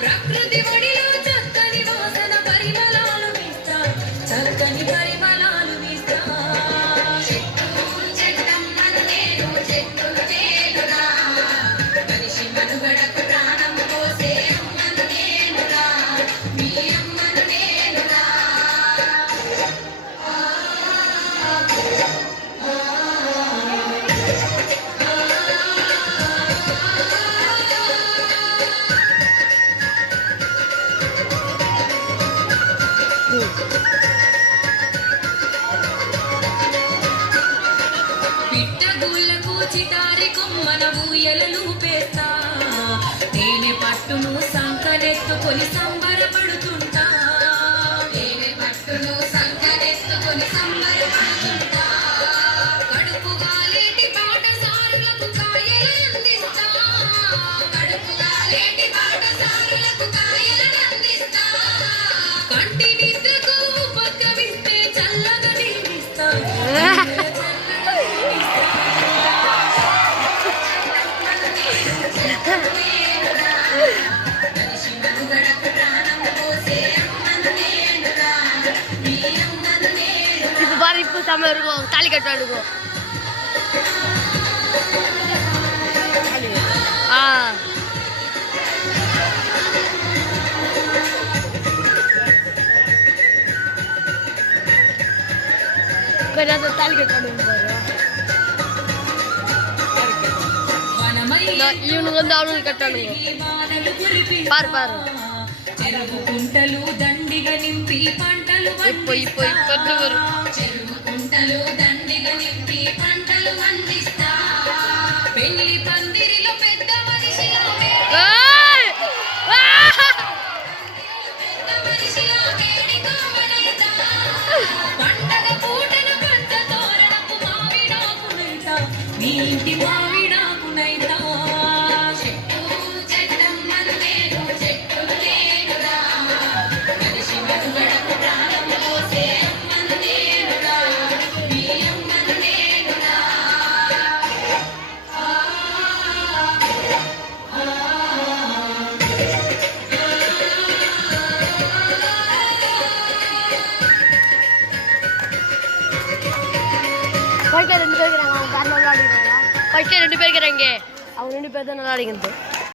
ప్రకృతి ఒడిలో చక్కని వాసన పరిమళాలు వీస్తా చక్కని పరిమళాలు వీస్తా చెట్టు చెట్టమ్మను నేను చెట్టును నేనురా మనిషి మనుగడకు ప్రాణం పోసే అమ్మను నేనురా మీ అమ్మను నేనురా పిట్టగుళ్ళకు చిటారి కొమ్మన ఊయలలు పేస్తా తేనె పట్టును సంకరెత్తుకొని సంబరపడుతుంటా తేనె పట్టును సంకరెత్తుకొని సంబరపడుతుంటా కడుపు గాలేటి పాఠశాలలకు కాయలందిస్తా కడుపు గాలేటి పాఠశాలలకు కాయలందిస్తా కంటి నిద్రకు ఉపక్రమిస్తే చల్లగా దీవిస్తా ఇప్పుడు sama rugo tali kata rugo kena tali kata rugo nah iya nunggu daun kata rugo par చెరువు కుంటలు దండిగా నింపి పంటలు చెరువు కుంటలు దండిగా నింపి పంటలు వండిస్తా పెళ్లి పందిరిలో పెద్ద మనిషిలా వేడుకోవడైతా పండగ పూటన పంట తోరణపు మామిడాకునైతా మీ ఇంటి మామిడాకునైతా Kau 2 பேர் இருக்கிறாங்க அவங்க காரணம் விளையாடுறாங்க. ஃபர்ஸ்ட் 2 பேர் இருக்கிறாங்க அவங்க 2 பேர் தான் விளையாடிக்கிறது